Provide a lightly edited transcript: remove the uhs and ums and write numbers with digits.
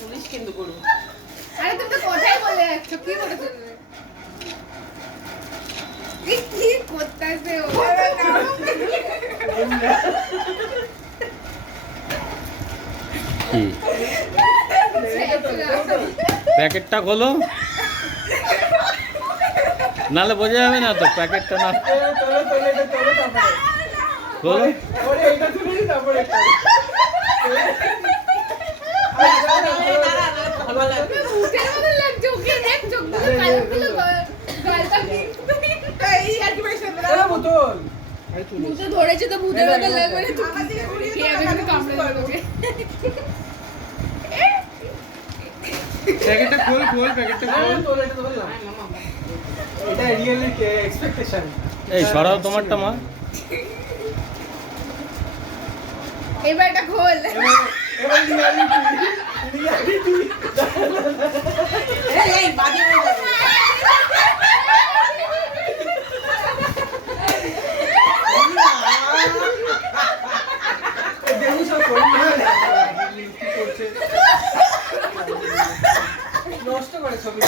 Police কিন্তু করু। আরে তুমি তো কথাই বলে যাচ্ছ, কি বলে চলবে? কি করতেছে ও? কি প্যাকেটটা খোলো, নালে বোঝা যাবে না তো প্যাকেটটা না খোলো। ধরেছে তো ভূতের মতো লাগবে না, প্যাকেটটা খোল খোল প্যাকেটটা খোল। এটা রিয়েলি এক্সপেকটেশন। এই সরাও তোমারটা মা। এবার এটা খোল। এবার রিয়েলিটি এই বাজে হয়ে যাবে। দেখুন সব করি না কি করছে, নষ্ট করে ছবি।